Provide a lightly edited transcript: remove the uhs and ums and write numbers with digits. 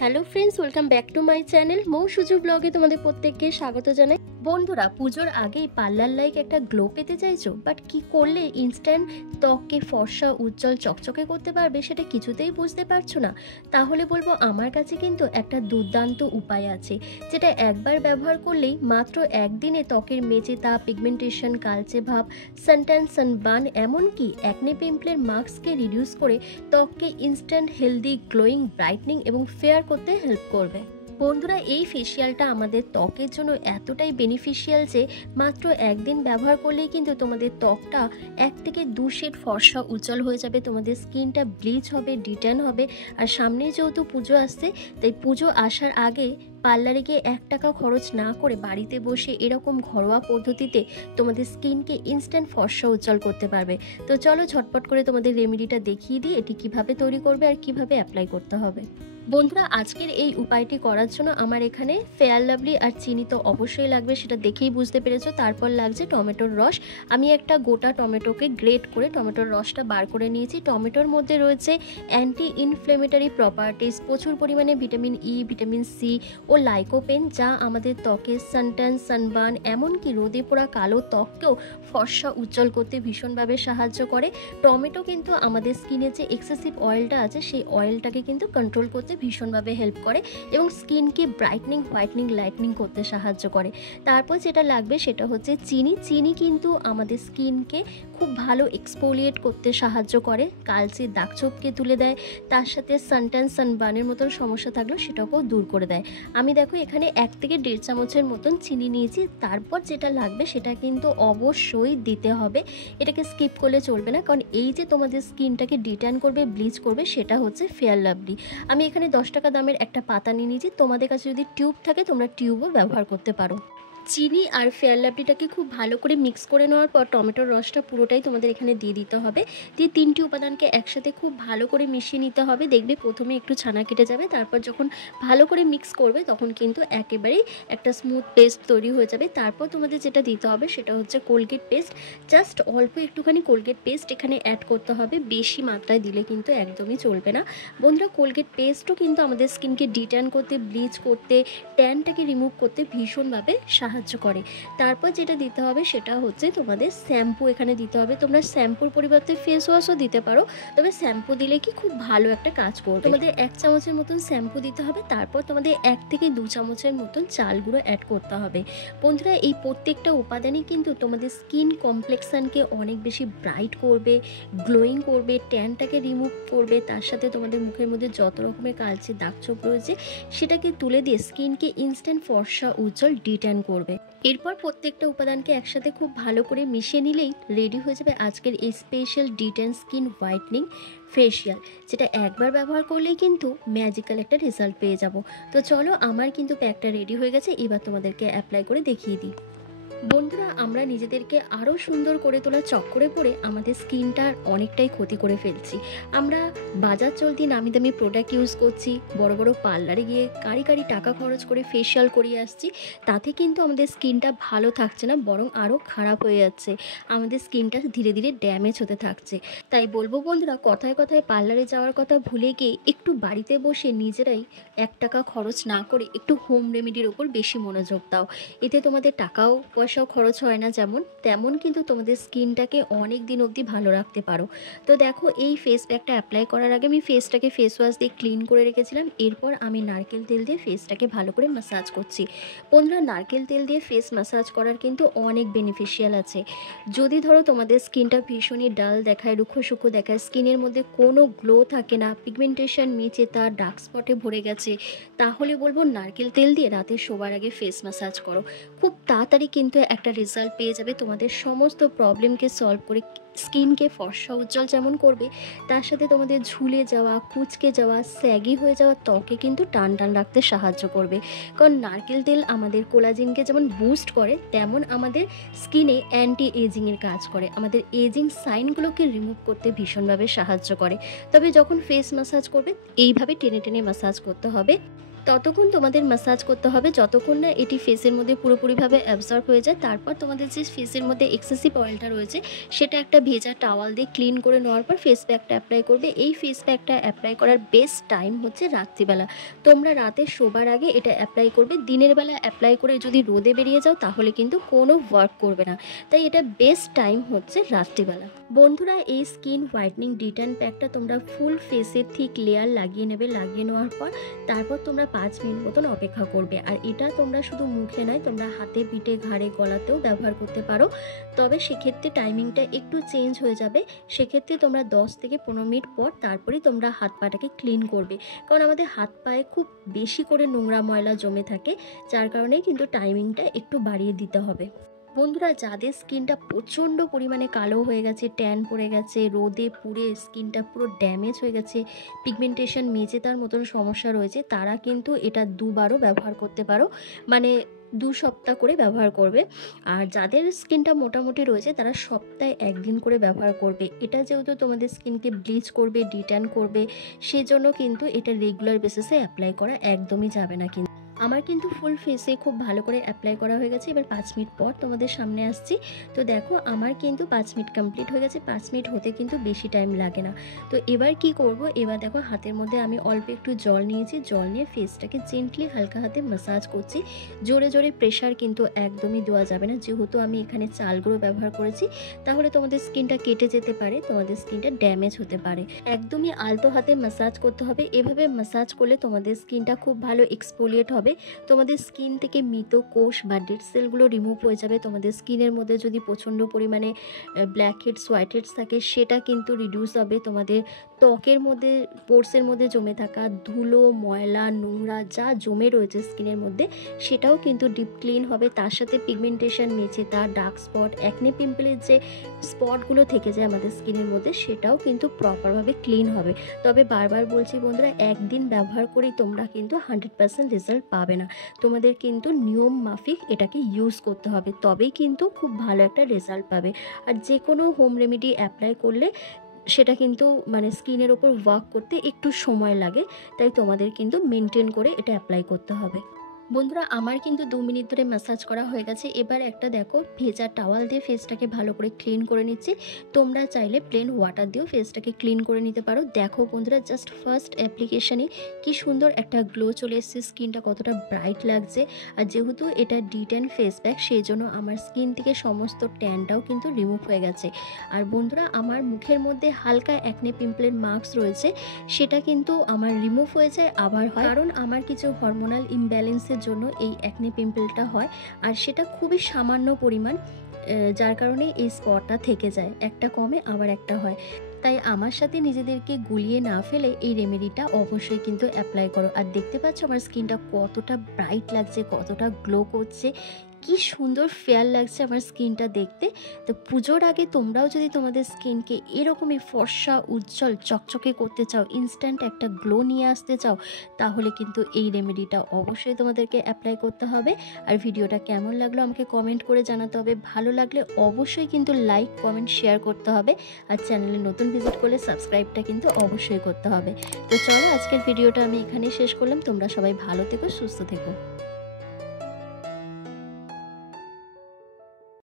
Hello friends, welcome back to my channel. Mou Suju ব্লগে তোমাদের প্রত্যেককে স্বাগত জানাই। বন্ধুরা, পুজোর আগেই পার্লার লাইক একটা গ্লো পেতে চাইছো, বাট কি করলে ইনস্ট্যান্ট ত্বককে ফর্সা উজ্জ্বল চকচকে করতে পারবে সেটা কিছুতেই বুঝতে পারছো না? তাহলে বলবো আমার কাছে কিন্তু একটা দুর্দান্ত উপায় আছে, যেটা একবার ব্যবহার করলেই মাত্র একদিনে ত্বকের মেচেতা, পিগমেন্টেশন, কালচে ভাব, সানট্যান, সানবার্ন, এমনকি অ্যাকনে পিম্পলের মার্কসকে রিডিউস করে ত্বককে ইনস্ট্যান্ট হেলদি, গ্লোয়িং, ব্রাইটনিং এবং ফেয়ার করতে হেল্প করবে। বন্ধুরা, এই ফেসিয়ালটা আমাদের ত্বকের জন্য এতটাই বেনিফিশিয়াল যে মাত্র একদিন ব্যবহার করলেই কিন্তু তোমাদের ত্বকটা 1 থেকে 2 শেড ফর্সা উজ্জ্বল হয়ে যাবে, তোমাদের স্কিনটা ব্লিচ হবে, ডিট্যান হবে। আর সামনে যেহেতু পুজো আসছে, তাই পুজো আসার আগে পার্লারে গিয়ে 1 টাকা খরচ না করে বাড়িতে বসে এরকম ঘরোয়া পদ্ধতিতে তোমাদের স্কিনকে ইনস্ট্যান্ট ফর্সা উজ্জ্বল করতে পারবে। তো চলো ঝটপট করে তোমাদের রেমেডিটা দেখিয়ে দিই, এটি কিভাবে তৈরি করবে আর কিভাবে অ্যাপ্লাই করতে হবে। বন্ধুরা, আজকের এই উপায়টি করার জন্য আমার এখানে ফেয়ার লাভলি আর চিনি তো অবশ্যই লাগবে, সেটা দেখেই বুঝতে পেরেছো। তারপর লাগছে টমেটোর রস। আমি একটা গোটা টমেটোকে গ্রেট করে টমেটোর রসটা বার করে নিয়েছি। টমেটোর মধ্যে রয়েছে অ্যান্টি ইনফ্লেমেটরি প্রপার্টিস, প্রচুর পরিমাণে ভিটামিন ই, ভিটামিন সি ও লাইকোপেন, যা আমাদের ত্বকের সানট্যান, সানবার্ন, এমনকি রোদে পোড়া কালো ত্বককেও ফর্সা উজ্জ্বল করতে ভীষণভাবে সাহায্য করে। টমেটো কিন্তু আমাদের স্কিনে যে এক্সেসিভ অয়েলটা আছে, সেই অয়েলটাকে কিন্তু কন্ট্রোল করতে ভীষণভাবে হেল্প করে এবং স্কিনকে ব্রাইটনিং, হোয়াইটনিং, লাইটনিং করতে সাহায্য করে। তারপর যেটা লাগবে সেটা হচ্ছে চিনি। চিনি কিন্তু আমাদের স্কিনকে খুব ভালো এক্সফোলিয়েট করতে সাহায্য করে, কালচে দাগছোপকে তুলে দেয়, তার সাথে সানট্যান, সানবার্নের মতন সমস্যা থাকলেও সেটাকেও দূর করে দেয়। আমি দেখো এখানে 1 থেকে 1.5 চামচের মতন চিনি নিয়েছি। তারপর যেটা লাগবে সেটা কিন্তু অবশ্যই দিতে হবে, এটাকে স্কিপ করলে চলবে না, কারণ এই যে তোমাদের স্কিনটাকে ডিট্যান করবে, ব্লিচ করবে, সেটা হচ্ছে ফেয়ার লাভলি। আমি এখানে 10 টাকা দামের একটা পাতা নিয়ে নিয়েছি। তোমাদের কাছে যদি টিউব থাকে তোমরা টিউবও ব্যবহার করতে পারো। চিনি আর ফেয়ার লাভলিটাকে খুব ভালো করে মিক্স করে নেওয়ার পর টমেটোর রসটা পুরোটাই তোমাদের এখানে দিয়ে দিতে হবে। দিয়ে 3টি উপাদানকে একসাথে খুব ভালো করে মিশিয়ে নিতে হবে। দেখবে প্রথমে একটু ছানা কেটে যাবে, তারপর যখন ভালো করে মিক্স করবে তখন কিন্তু একেবারেই একটা স্মুথ পেস্ট তৈরি হয়ে যাবে। তারপর তোমাদের যেটা দিতে হবে সেটা হচ্ছে কোলগেট পেস্ট। জাস্ট অল্প একটুখানি কোলগেট পেস্ট এখানে অ্যাড করতে হবে, বেশি মাত্রায় দিলে কিন্তু একদমই চলবে না। বন্ধুরা, কোলগেট পেস্টও কিন্তু আমাদের স্কিনকে ডিট্যান করতে, ব্লিচ করতে, ট্যানটাকে রিমুভ করতে ভীষণভাবে সাহায্য করে। তারপর যেটা দিতে হবে সেটা হচ্ছে তোমাদের শ্যাম্পু এখানে দিতে হবে। তোমরা শ্যাম্পুর পরিবর্তে ফেস ওয়াশও দিতে পারো, তবে শ্যাম্পু দিলে কি খুব ভালো একটা কাজ করবে। তোমাদের 1 চামচের মতন শ্যাম্পু দিতে হবে। তারপর তোমাদের 1 থেকে 2 চামচের মতন চাল গুঁড়ো অ্যাড করতে হবে। বন্ধুরা, এই প্রত্যেকটা উপাদানই কিন্তু তোমাদের স্কিন কমপ্লেক্সানকে অনেক বেশি ব্রাইট করবে, গ্লোয়িং করবে, ট্যানটাকে রিমুভ করবে, তার সাথে তোমাদের মুখের মধ্যে যত রকমের কালচে দাগছোপ রয়েছে সেটাকে তুলে দিয়ে স্কিনকে ইনস্ট্যান্ট ফর্সা উজ্জ্বল ডিট্যান করবে। এরপর প্রত্যেকটা উপাদানকে একসাথে খুব ভালো করে মিশিয়ে নিলেই রেডি হয়ে যাবে আজকের এই special de-tan skin whitening facial, যেটা একবার ব্যবহার করলেই কিন্তু ম্যাজিক্যাল একটা রেজাল্ট পেয়ে যাব। তো চলো, আমার কিন্তু প্যাকটা রেডি হয়ে গেছে, এবার তোমাদেরকে অ্যাপ্লাই করে দেখিয়ে দিই। বন্ধুরা, আমরা নিজেদেরকে আরও সুন্দর করে তোলার চক্করে পড়ে আমাদের স্কিনটার অনেকটাই ক্ষতি করে ফেলছি। আমরা বাজার চলতি নামি দামি প্রোডাক্ট ইউজ করছি, বড় বড় পার্লারে গিয়ে কারি টাকা খরচ করে ফেসিয়াল করিয়ে আসছি, তাতে কিন্তু আমাদের স্কিনটা ভালো থাকছে না, বরং আরও খারাপ হয়ে যাচ্ছে। আমাদের স্কিনটা ধীরে ধীরে ড্যামেজ হতে থাকছে। তাই বলবো বন্ধুরা, কথায় কথায় পার্লারে যাওয়ার কথা ভুলে গিয়ে একটু বাড়িতে বসে নিজেরাই 1 টাকা খরচ না করে একটু হোম রেমেডির ওপর বেশি মনোযোগ দাও। এতে তোমাদের টাকাও পয়সাও খরচ হয় না, যেমন তেমন কিন্তু তোমাদের স্কিনটাকে অনেক দিন অবধি ভালো রাখতে পারো। তো দেখো, এই ফেস প্যাকটা অ্যাপ্লাই করার আগে আমি ফেসটাকে ফেস ওয়াশ দিয়ে ক্লিন করে রেখেছিলাম। এরপর আমি নারকেল তেল দিয়ে ফেসটাকে ভালো করে ম্যাসাজ করছি। বন্ধুরা, নারকেল তেল দিয়ে ফেস ম্যাসাজ করার কিন্তু অনেক বেনিফিশিয়াল আছে। যদি ধরো তোমাদের স্কিনটা ভীষণই ডাল দেখায়, রুখো সুখো দেখায়, স্কিনের মধ্যে কোনো গ্লো থাকে না, পিগমেন্টেশন নিচে তার ডার্ক স্পটে ভরে গেছে, তাহলে বলবো নারকেল তেল দিয়ে রাতে শোবার আগে ফেস ম্যাসাজ করো। খুব তাড়াতাড়ি কিন্তু একটা রেজাল্ট পেয়ে যাবে, তোমাদের সমস্ত প্রবলেমকে সলভ করে স্কিনকে ফর্সা উজ্জ্বল যেমন করবে, তার সাথে তোমাদের ঝুলে যাওয়া, কুঁচকে যাওয়া, স্যাগি হয়ে যাওয়া ত্বকে কিন্তু টান টান রাখতে সাহায্য করবে। কারণ নারকেল তেল আমাদের কোলাজেনকে যেমন বুস্ট করে, তেমন আমাদের স্কিনে অ্যান্টি এজিংয়ের কাজ করে, আমাদের এজিং সাইনগুলোকে রিমুভ করতে ভীষণভাবে সাহায্য করে। তবে যখন ফেস ম্যাসাজ করবে এইভাবে টেনে টেনে ম্যাসাজ করতে হবে। ততক্ষণ তোমাদের ম্যাসাজ করতে হবে যতক্ষণ না এটি ফেসের মধ্যে পুরোপুরিভাবে অ্যাবজর্ব হয়ে যায়। তারপর তোমাদের যে ফেসের মধ্যে এক্সেসিভ অয়েলটা রয়েছে সেটা একটা ভেজা টাওয়াল দিয়ে ক্লিন করে নেওয়ার পর ফেস প্যাকটা অ্যাপ্লাই করবে। এই ফেস প্যাকটা অ্যাপ্লাই করার বেস্ট টাইম হচ্ছে রাত্রিবেলা। তোমরা রাতে শোবার আগে এটা অ্যাপ্লাই করবে। দিনের বেলা অ্যাপ্লাই করে যদি রোদে বেরিয়ে যাও তাহলে কিন্তু কোনো ওয়ার্ক করবে না, তাই এটা বেস্ট টাইম হচ্ছে রাত্রিবেলা। বন্ধুরা, এই স্কিন হোয়াইটনিং ডিট্যান প্যাকটা তোমরা ফুল ফেসে থিক লেয়ার লাগিয়ে নেবে। লাগিয়ে নেওয়ার পর তারপর তোমরা 5 মিনিট মতন অপেক্ষা করবে। আর এটা তোমরা শুধু মুখে নয়, তোমরা হাতে, পিঠে, ঘাড়ে, গলাতেও ব্যবহার করতে পারো। তবে সেক্ষেত্রে টাইমিংটা একটু চেঞ্জ হয়ে যাবে। সেক্ষেত্রে তোমরা 10 থেকে 15 মিনিট পর তারপরেই তোমরা হাত পাটাকে ক্লিন করবে, কারণ আমাদের হাত পায়ে খুব বেশি করে নোংরা ময়লা জমে থাকে, যার কারণে কিন্তু টাইমিংটা একটু বাড়িয়ে দিতে হবে। বন্ধুরা, যাদের স্কিনটা প্রচণ্ড পরিমাণে কালো হয়ে গেছে, ট্যান পড়ে গেছে, রোদে পুড়ে স্কিনটা পুরো ড্যামেজ হয়ে গেছে, পিগমেন্টেশন মেজেতার মতন সমস্যা রয়েছে, তারা কিন্তু এটা দুবারও ব্যবহার করতে পারো, মানে 2 সপ্তাহ করে ব্যবহার করবে। আর যাদের স্কিনটা মোটামুটি রয়েছে তারা সপ্তাহে 1 দিন করে ব্যবহার করবে। এটা যেহেতু তোমাদের স্কিনকে ব্লিচ করবে, ডিট্যান করবে, সেজন্য কিন্তু এটা রেগুলার বেসিসে অ্যাপ্লাই করা একদমই যাবে না। কিন্তু আমার কিন্তু ফুল ফেসে খুব ভালো করে অ্যাপ্লাই করা হয়ে গেছে। এবার 5 মিনিট পর তোমাদের সামনে আসছি। তো দেখো, আমার কিন্তু 5 মিনিট কমপ্লিট হয়ে গেছে। 5 মিনিট হতে কিন্তু বেশি টাইম লাগে না। তো এবার কি করব, এবার দেখো হাতের মধ্যে আমি অল্প একটু জল নিয়েছি। জল নিয়ে ফেসটাকে জেন্টলি হালকা হাতে ম্যাসাজ করছি। জোরে জোরে প্রেশার কিন্তু একদমই দেওয়া যাবে না, যেহেতু আমি এখানে চালগুলো ব্যবহার করেছি, তাহলে তোমাদের স্কিনটা কেটে যেতে পারে, তোমাদের স্কিনটা ড্যামেজ হতে পারে। একদমই আলতো হাতে ম্যাসাজ করতে হবে। এভাবে ম্যাসাজ করলে তোমাদের স্কিনটা খুব ভালো এক্সফোলিয়েট হবে। তোমাদের স্কিন থেকে মৃত কোষ বা ডেড সেলগুলো রিমুভ হয়ে যাবে। তোমাদের স্কিনের মধ্যে যদি প্রচণ্ড পরিমাণে ব্ল্যাক হেডস, হোয়াইট হেডস থাকে, সেটা কিন্তু রিডিউস হবে। তোমাদের ত্বকের মধ্যে, পোর্সের মধ্যে জমে থাকা ধুলো, ময়লা, নোংরা যা জমে রয়েছে স্কিনের মধ্যে, সেটাও কিন্তু ডিপ ক্লিন হবে। তার সাথে পিগমেন্টেশন, মেচেতা, ডার্ক স্পট, অ্যাকনে পিম্পলের যে স্পটগুলো থেকে যায় আমাদের স্কিনের মধ্যে, সেটাও কিন্তু প্রপারভাবে ক্লিন হবে। তবে বারবার বলছি বন্ধুরা, একদিন ব্যবহার করেই তোমরা কিন্তু 100% রেজাল্ট পাবে না। তোমাদের কিন্তু নিয়ম মাফিক এটাকে ইউজ করতে হবে, তবেই কিন্তু খুব ভালো একটা রেজাল্ট পাবে। আর যে কোনো হোম রেমেডি অ্যাপ্লাই করলে সেটা কিন্তু মানে স্কিনের ওপর ওয়ার্ক করতে একটু সময় লাগে, তাই তোমাদের কিন্তু মেনটেন করে এটা অ্যাপ্লাই করতে হবে। বন্ধুরা, আমার কিন্তু 2 মিনিট ধরে ম্যাসাজ করা হয়ে গেছে। এবার একটা দেখো ভেজা টাওয়াল দিয়ে ফেসটাকে ভালো করে ক্লিন করে নিচ্ছি। তোমরা চাইলে প্লেন ওয়াটার দিয়েও ফেসটাকে ক্লিন করে নিতে পারো। দেখো বন্ধুরা, জাস্ট ফার্স্ট অ্যাপ্লিকেশানে কি সুন্দর একটা গ্লো চলে এসেছে, স্কিনটা কতটা ব্রাইট লাগছে। আর যেহেতু এটা ডিট্যান ফেস প্যাক, সেই জন্য আমার স্কিন থেকে সমস্ত ট্যানটাও কিন্তু রিমুভ হয়ে গেছে। আর বন্ধুরা, আমার মুখের মধ্যে হালকা অ্যাকনে পিম্পলের মার্কস রয়েছে, সেটা কিন্তু আমার রিমুভ হয়েছে আবার হয়, কারণ আমার কিছু হরমোনাল ইমব্যালেন্সের জন্য এই অ্যাকনে পিম্পলটা হয়। আর সেটা খুবই সামান্য পরিমাণ, যার কারণে এই স্পটটা থেকে যায়, একটা কমে আবার একটা হয়। তাই আমার সাথে নিজেদেরকে গুলিয়ে না ফেলে এই রেমেডিটা অবশ্যই কিন্তু অ্যাপ্লাই করো। আর দেখতে পাচ্ছ আমার স্কিনটা কতটা ব্রাইট লাগছে, কতটা গ্লো করছে, কি সুন্দর ফেয়ার লাগছে আমার স্কিনটা দেখতে। তো পুজোর আগে তোমরাও যদি তোমাদের স্কিনকে এরকমই ফর্সা, উজ্জ্বল, চকচকে করতে চাও, ইনস্ট্যান্ট একটা গ্লো নিয়ে আসতে চাও, তাহলে কিন্তু এই রেমেডিটা অবশ্যই তোমাদেরকে অ্যাপ্লাই করতে হবে। আর ভিডিওটা কেমন লাগলো আমাকে কমেন্ট করে জানাতে হবে। ভালো লাগলে অবশ্যই কিন্তু লাইক, কমেন্ট, শেয়ার করতে হবে। আর চ্যানেলে নতুন ভিজিট করলে সাবস্ক্রাইবটা কিন্তু অবশ্যই করতে হবে। তো চলো, আজকের ভিডিওটা আমি এখানেই শেষ করলাম। তোমরা সবাই ভালো থেকো, সুস্থ থেকো।